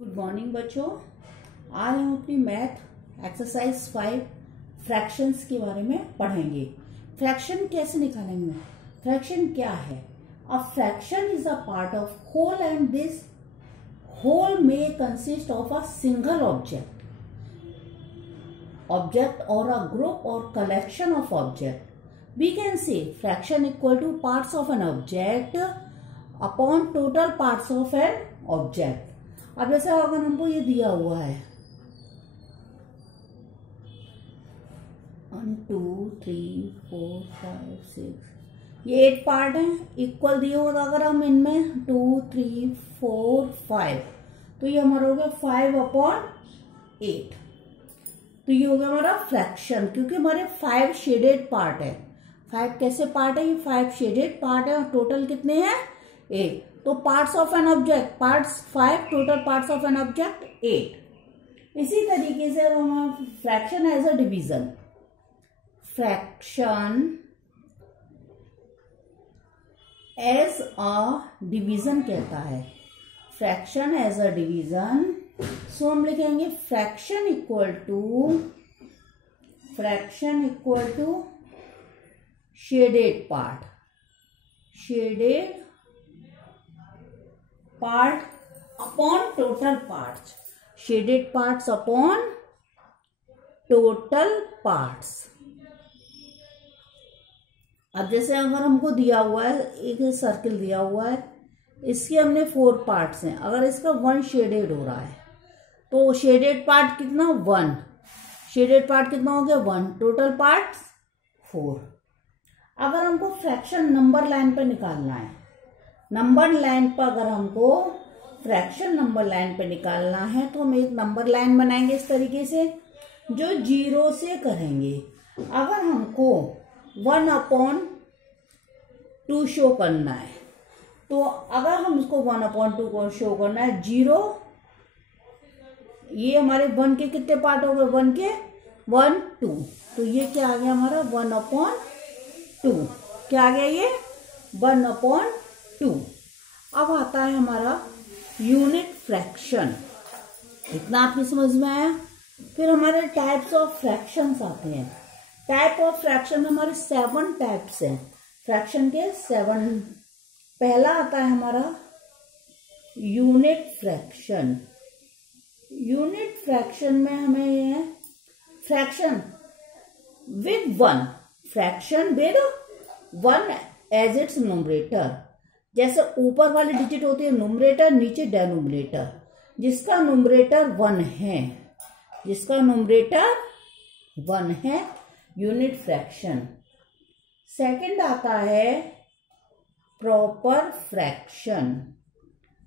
Good morning बच्चों। आज हम अपनी मैथ एक्सरसाइज 5 फ्रैक्शंस के बारे में पढ़ेंगे। फ्रैक्शन कैसे निकालेंगे? फ्रैक्शन क्या है? A fraction is a part of whole and this whole may consist of a single object or a group or collection of object. We can say fraction equal to parts of an object upon total parts of an object. अब जैसे अगर हमको ये दिया हुआ है 1 2 3 4 5 6 ये 8 part है, इक्वल दिए होगा। अगर हम इनमें 2 3 4 5 तो ये हमारा हो गया 5/8। तो ये हो गया हमारा फ्रैक्शन, क्योंकि हमारे 5 शेडेड पार्ट है। 5 कैसे पार्ट है? ये 5 शेडेड पार्ट है और टोटल कितने हैं? 8। तो parts of an object, parts 5, total parts of an object 8। इसी तरीके से हम fraction as a division, fraction as a division कहता है। Fraction as a division, so हम लिखेंगे fraction equal to shaded part, shaded part upon total parts, shaded parts upon total parts. अब जैसे अगर हमको दिया हुआ है एक सर्किल दिया हुआ है, इसके हमने 4 पार्ट्स हैं। अगर इसका 1 शेडेड हो रहा है तो शेडेड पार्ट कितना? 1। शेडेड पार्ट कितना हो गया? 1। Total parts 4। अगर हमको फ्रैक्शन नंबर लाइन पर निकालना है, नंबर लाइन पर अगर हमको फ्रैक्शन नंबर लाइन पे निकालना है तो हम एक नंबर लाइन बनाएंगे इस तरीके से, जो 0 से करेंगे। अगर हमको 1/2 शो करना है तो अगर हम उसको 1/2 को शो करना है, 0, ये हमारे 1 के कितने पार्ट हो गए? 1 के 1 2, तो ये क्या आ गया हमारा? 1/2। क्या आ गया ये? 1/2। अब आता है हमारा यूनिट फ्रैक्शन। इतना आपकी समझ में आया? फिर हमारे टाइप्स ऑफ फ्रैक्शंस आते हैं। टाइप ऑफ फ्रैक्शन हमारे 7 टाइप्स हैं। फ्रैक्शन के 7। पहला आता है हमारा यूनिट फ्रैक्शन। यूनिट फ्रैक्शन में हमें ये है fraction with 1, fraction with 1 as its numerator. जैसे ऊपर वाली डिजिट होती है न्यूमरेटर, नीचे डेनोमिनेटर। जिसका न्यूमरेटर 1 है, जिसका न्यूमरेटर 1 है, यूनिट फ्रैक्शन। सेकंड आता है प्रॉपर फ्रैक्शन।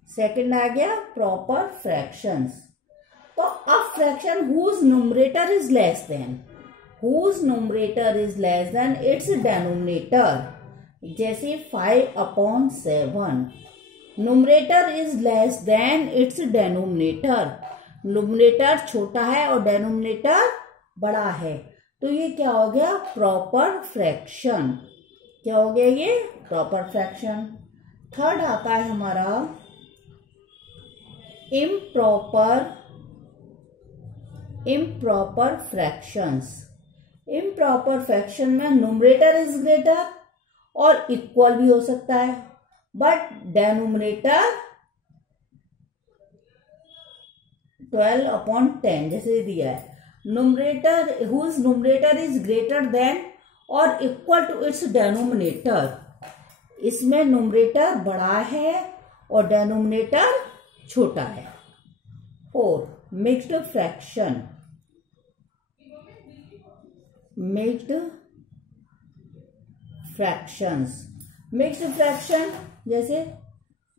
सेकंड आ गया प्रॉपर फ्रैक्शंस। तो a fraction whose numerator is less than its denominator. जैसे 5/7, numerator is less than its denominator. Numerator छोटा है और डेनोमिनेटर बड़ा है, तो ये क्या हो गया? Proper fraction. क्या हो गया ये? Proper fraction. थर्ड आता है हमारा इम्प्रॉपर फ्रैक्शंस। इम्प्रॉपर फ्रैक्शन में न्यूमरेटर इज ग्रेटर और इक्वल भी हो सकता है, बट डेनोमिनेटर 12/10 जैसे दिया है। Numerator whose numerator is greater than और इक्वल टू इट्स डेनोमिनेटर। इसमें न्यूमरेटर बड़ा है और डेनोमिनेटर छोटा है। 4 mixed fraction. Mixed fractions, mixed fraction जैसे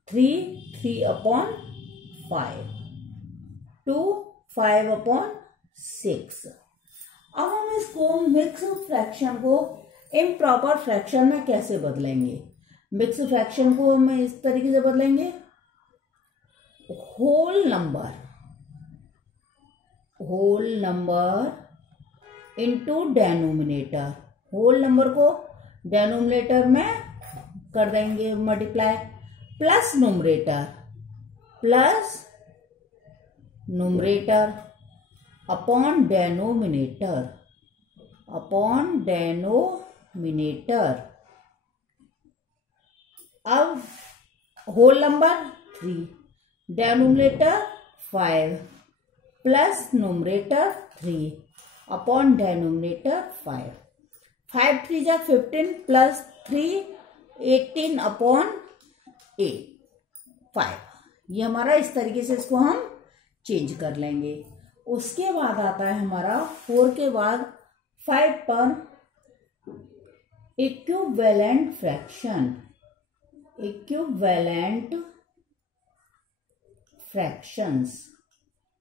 3/5, 2/5/6। अब हम इसको मिक्स्ड फ्रैक्शन को इम्प्रॉपर फ्रैक्शन में कैसे बदलेंगे? मिक्स्ड फ्रैक्शन को हम इस तरीके से बदलेंगे, whole number into denominator. Whole number को डेनोमिनेटर में कर देंगे multiply, plus numerator plus numerator upon denominator, upon denominator. अब whole number 3, denominator 5 plus numerator 3 upon denominator 5। 5 3 जा 15 प्लस 3 18 अपॉन 5। ये हमारा इस तरीके से इसको हम चेंज कर लेंगे। उसके बाद आता है हमारा 4 के बाद 5 पर equivalent fraction, equivalent fractions.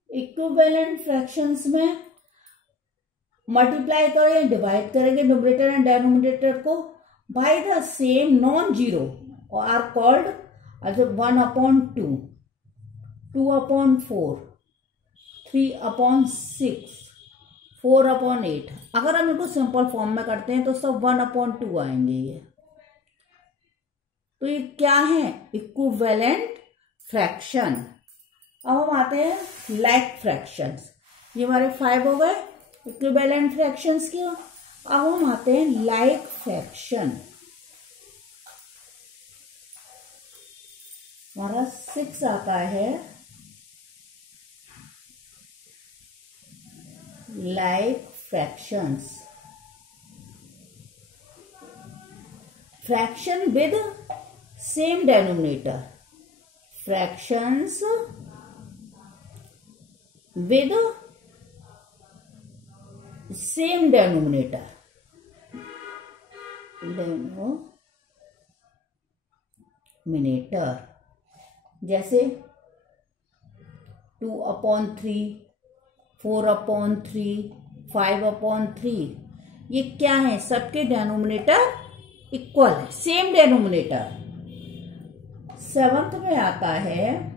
Equivalent fractions में मल्टीप्लाई करें, डिवाइड करेंगे न्यूमरेटर एंड डिनोमिनेटर को by the same non zero are called 1/2, 2/4, 3/6, 4/8। अगर हम इनको सिंपल फॉर्म में करते हैं तो सब 1/2 आएंगे ये। तो ये क्या है? Equivalent fraction. अब हम आते हैं लाइक फ्रैक्शंस। ये हमारे 5 हो गए इक्विवेलेंट फ्रैक्शंस के। अब हम आते हैं लाइक फ्रैक्शन। हमारा 6 आता है like fractions. Fraction with same denominator, fractions with same denominator, जैसे 2/3, 4/3, 5/3। ये क्या है? सबके डेनोमिनेटर इक्वल है, सेम डेनोमिनेटर। 7th में आता है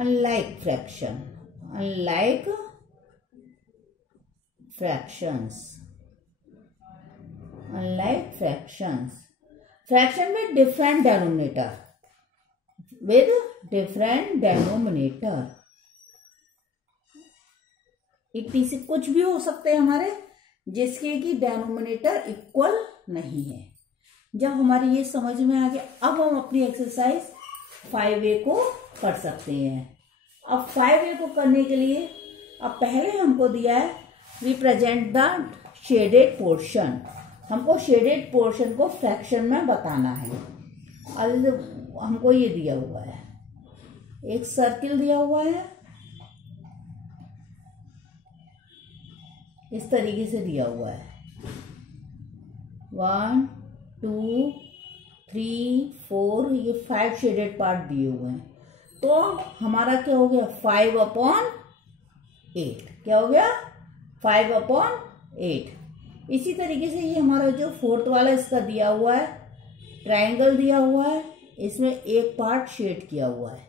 unlike fraction, unlike fractions, unlike fractions. Fraction with different denominator, with different denominator. इतनी से कुछ भी हो सकते हैं हमारे जिसके की डेनोमिनेटर इक्वल नहीं है। जब हमारी ये समझ में आ गया, अब हम अपनी एक्सरसाइज 5A को कर सकते हैं। अब 5A को करने के लिए अब पहले हमको दिया है रिप्रेजेंट द शेडेड पोर्शन। हमको शेडेड पोर्शन को फ्रैक्शन में बताना है। और हमको ये दिया हुआ है, एक सर्किल दिया हुआ है, इस तरीके से दिया हुआ है। 1 2 3 4, ये 5 शेडेड पार्ट दिए हुए हैं। तो हमारा क्या हो गया? 5/8। क्या हो गया? 5/8। इसी तरीके से ये हमारा जो 4th वाला इसका दिया हुआ है, ट्रायंगल दिया हुआ है, इसमें एक पार्ट शेड किया हुआ है।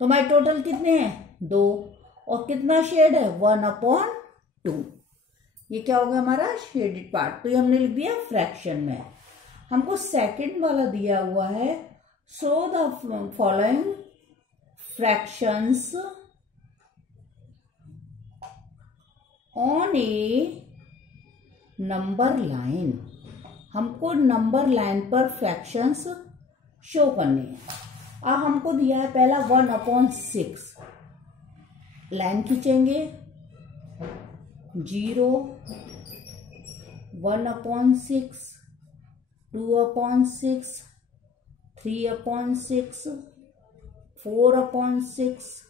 तो हमारे टोटल कितने हैं? 2। और कितना शेड है? 1/2। ये क्या हो गया हमारा? Shaded part. तो ये हमने लिख दिया फ्रैक्शन में। हमको सेकंड वाला दिया हुआ है, so the following fractions on A number line. हमको नंबर लाइन पर फ्रैक्शंस शो करने हैं। अब हमको दिया है पहला 1/6। लाइन खींचेंगे, 0, 1/6, 2/6, 3/6, 4/6,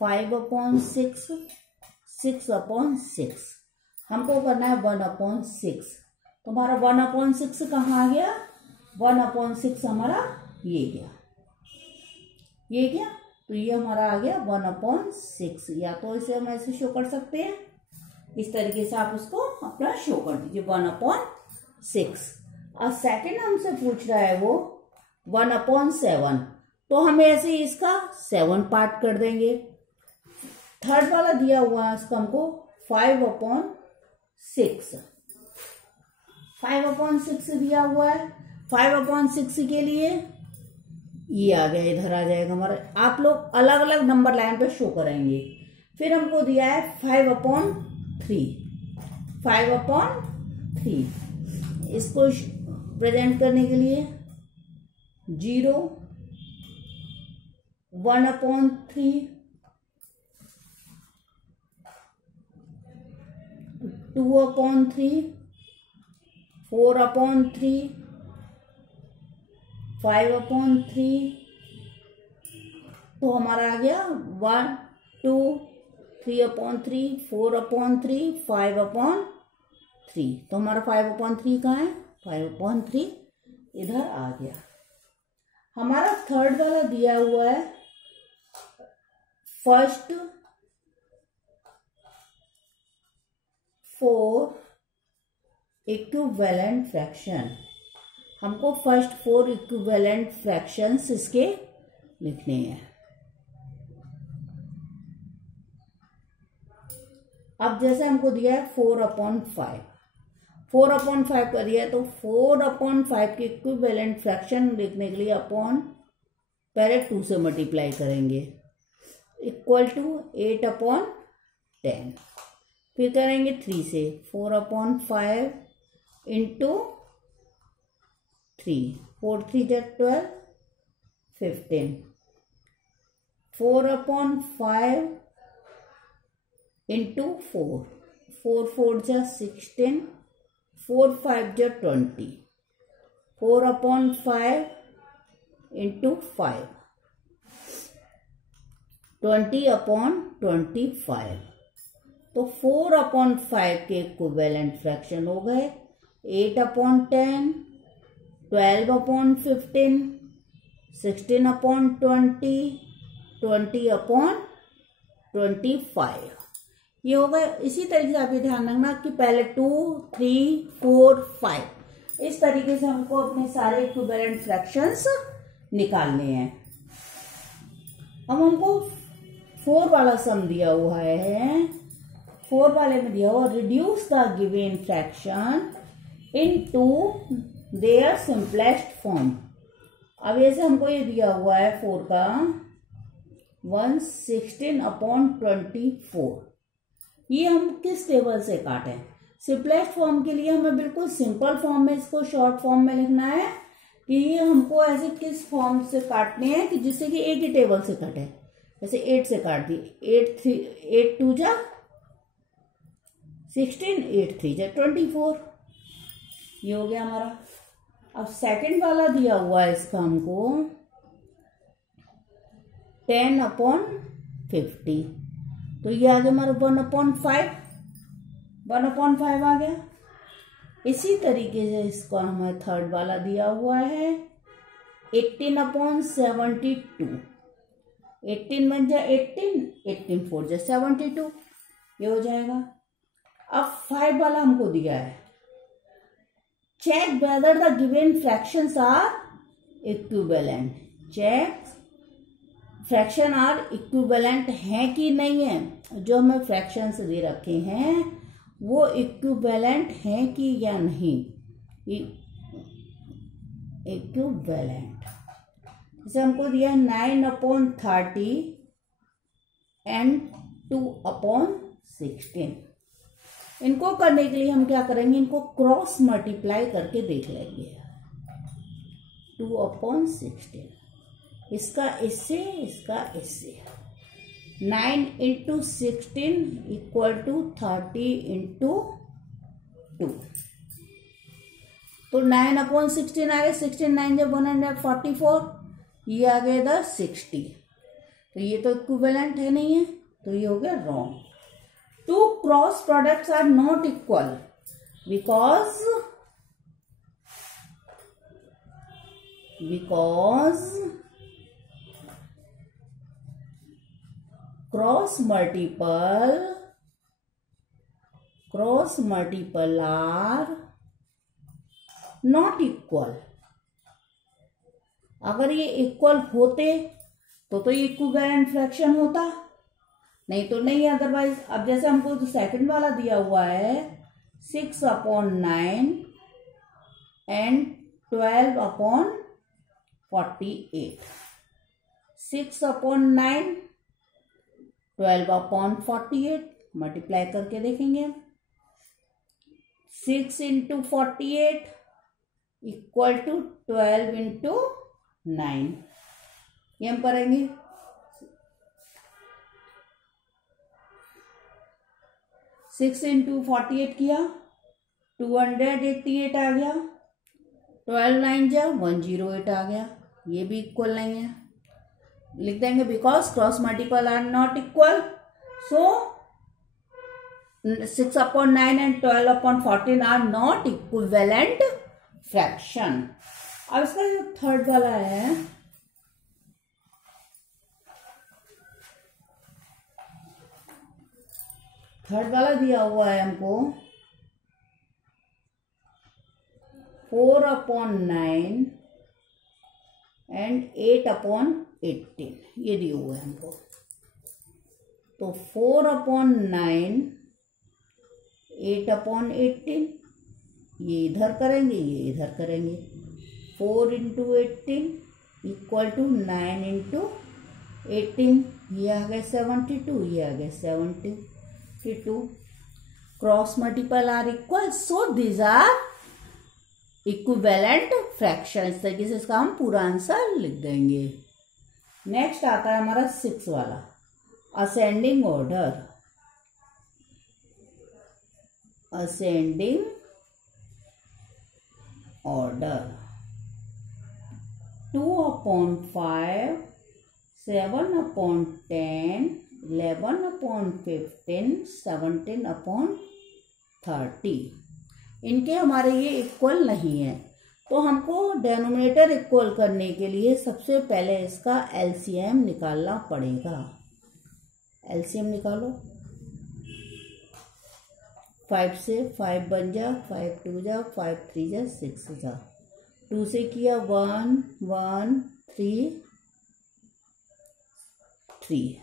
5/6, 6/6। हमको करना है 1/6। तो हमारा 1/6 कहाँ आ गया? 1/6 हमारा ये गया, ये गया। तो ये हमारा आ गया 1/6। या तो इसे हम ऐसे शो कर सकते हैं, इस तरीके से आप उसको अपना शो कर दीजिए 1/6। और सेकंड हमसे पूछ रहा है वो 1/7। तो हमें ऐसे इसका 7 पार्ट कर देंगे। थर्ड वाला दिया हुआ है इसका हमको 5/6। 5/6 दिया हुआ है। 5/6 के लिए ये आ गया, इधर आ जाएगा हमारा। आप लोग अलग अलग नंबर लाइन पे शो करेंगे। फिर हमको दिया है 5/3, 5/3। इसको प्रेजेंट करने के लिए 0, 1/3, 2/3, 4/3, 5/3। तो हमारा आ गया 1, 2, 3/3, 4/3, 5/3। तो हमारा 5/3 कहाँ है? 5/3 इधर आ गया। हमारा थर्ड वाला दिया हुआ है फर्स्ट 4 इक्विवेलेंट फ्रैक्शन। हमको फर्स्ट 4 इक्विवेलेंट फ्रैक्शंस इसके लिखने हैं। अब जैसे हमको दिया है 4/5, 4/5 का दिया है, तो 4/5 के इक्विवेलेंट फ्रैक्शन लिखने के लिए अपॉन पहले 2 से मल्टीप्लाई करेंगे, इक्वल टू 8/10। फिर करेंगे 3 से, 4/5 इंटू 3, 4 3 जा 12, 15, 4/5 इंटू 4, 4 4 जा 16, 4 5 जा 20, 4/5 इंटू 5, 20/25। तो 4/5 के इक्विवेलेंट फ्रैक्शन हो गए 8/10, 12/15, 16/20, 20/25। ये हो गए। इसी तरीके से आप ये ध्यान रखना कि पहले 2, 3, 4, 5 इस तरीके से हमको अपने सारे इक्विवेलेंट फ्रैक्शंस निकालने हैं। अब हमको 4 वाला सम दिया हुआ है। 4 वाले में दिया हुआ reduce the given fraction into their simplest form. अब ऐसे हमको ये दिया हुआ है 4 का 1/16/24। ये हम किस टेबल से काटें? सिंपलेस्ट फॉर्म के लिए हमें बिल्कुल सिंपल फॉर्म में इसको शॉर्ट फॉर्म में लिखना है कि ये हमको ऐसे किस फॉर्म से काटने हैं कि जिससे कि एक ही टेबल से कटे। जैसे 8 से काट दी, 8 2 जा 16, 8 3 जा 24। ये हो गया हमारा। अब सेकंड वाला दिया हुआ है इसका हमको 10/50। तो ये आ गया हमारा 1/5, 1/5 आ गया। इसी तरीके से इसको हमें थर्ड वाला दिया हुआ है 18/72। 18 बन जाए 18, 18 4 जा 72, ये हो जाएगा। अब 5 वाला हमको दिया है check whether the given fractions are equivalent. Check fraction are equivalent हैं कि नहीं है। जो हमें फ्रैक्शंस दे रखे हैं वो इक्विवेलेंट हैं कि या नहीं। इक्विवेलेंट जैसे हमको दिया 9/30 एंड 2/16। इनको करने के लिए हम क्या करेंगे, इनको क्रॉस मल्टीप्लाई करके देख लेंगे। 2/16 इसका इससे, इसका इससे। 9 × 16 = 30 × 2। तो 9/16 आ गया, 16 9 जब 144, ये आ गया इधर 60। तो ये तो इक्विवेलेंट है नहीं है, तो ये हो गया wrong. 2 cross products are not equal because cross multiple are not equal। अगर ये इक्वल होते तो ये इक्विवेलेंट फ्रैक्शन होता, नहीं तो नहीं। अदरवाइज अब जैसे हमको तो सेकंड वाला दिया हुआ है 6/9 एंड 12/15। 48, 6 अपॉन 9 12 अपॉन 48, मल्टीप्लाई करके देखेंगे। 6 इंटू 48 इक्वल टू 12 इंटू 9, ये हम करेंगे। 6 इंटू 48 किया 288 आ गया, 12 9 जा 108 आ गया, ये भी इक्वल नहीं है, लिख देंगे because cross multiple are not equal. So 6 upon 9 and 12 upon 14 are not equivalent fraction. अब इसका जो थर्ड वाला है, थर्ड वाला दिया हुआ है हमको 4 अपॉन 9 एंड 8 अपॉन 18, ये दिए हुए हैं हमको। तो 4 अपॉन 9 8 अपॉन 18, ये इधर करेंगे, ये इधर करेंगे। 4 इंटू 18 इक्वल टू 9 इंटू 18, ये आ गया 72, ये आ गया 72। Cross multiple are equal, so these are equivalent fraction. इस तरीके से इसका हम पूरा आंसर लिख देंगे। नेक्स्ट आता है हमारा 6 वाला, ascending order. Ascending order 2 upon 5, 7 upon 10, 11 upon 15, 17 upon 30, इनके हमारे ये इक्वल नहीं है। तो हमको डेनोमिनेटर इक्वल करने के लिए सबसे पहले इसका एलसीएम निकालना पड़ेगा। एलसीएम निकालो, 5 से 5 बन जा, 5 2 जा, 5 3 जा, 6 जा, 2 से किया 1 1 3 3,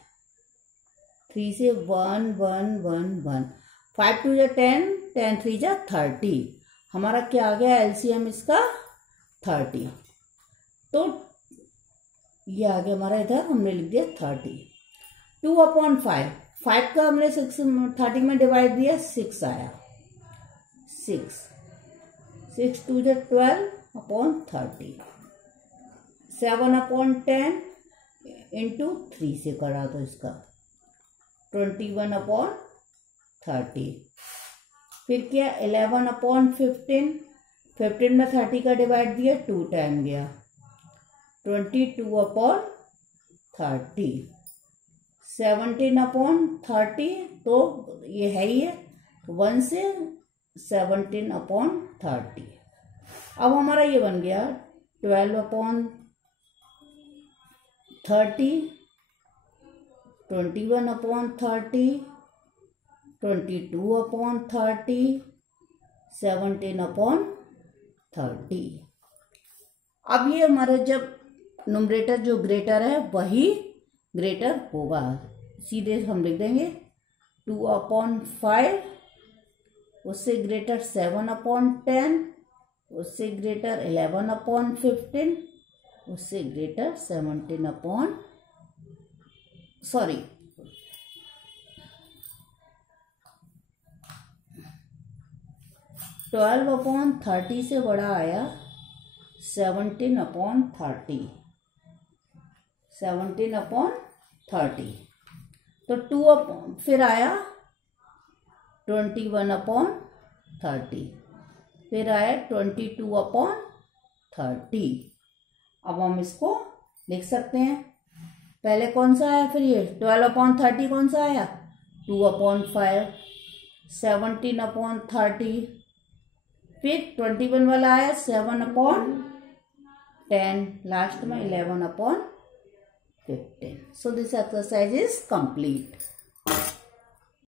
3 से 1 1 1 1, 5 2 जा 10, 10 3 जा 30, हमारा क्या आ गया एलसीएम इसका 30। तो ये आ गया हमारा, इधर हमने लिख दिया 30। 2 अपॉन 5, 5 का हमने 30 में डिवाइड दिया, 6 आया, 6 2 जा 12 अपॉन 30, 7 अपॉन 10 इंटू 3 से करा तो इसका 21 अपॉन 30। फिर क्या 11 अपॉन 15, 15 में 30 का डिवाइड दिया, 2 टाइम गया, 22 अपॉन 30, 17 अपॉन 30, तो ये है ही है 1 से 17 अपॉन 30। अब हमारा ये बन गया 12 अपॉन 30, 21 अपॉन 30, 22 अपॉन 30, 17 अपॉन 30। अब ये हमारा जब नुमरेटर जो ग्रेटर है वही ग्रेटर होगा, सीधे हम लिख देंगे 2 अपॉन 5, उससे ग्रेटर 7 अपॉन 10, उससे ग्रेटर 11 अपॉन 15, उससे ग्रेटर 17 अपॉन 12 अपॉन 30 से बड़ा आया 17 अपॉन 30, 17 अपॉन 30। तो 2 फिर आया 21 अपॉन 30, फिर आया 22 अपॉन 30। अब हम इसको लिख सकते हैं, पहले कौन सा आया, फिर ये 12 अपॉन 30 कौन सा आया, 2 अपॉन 5, 17 अपॉन 30, फिर 21 वाला आया 7 अपॉन 10, लास्ट में 11 upon 15। So this exercise is complete.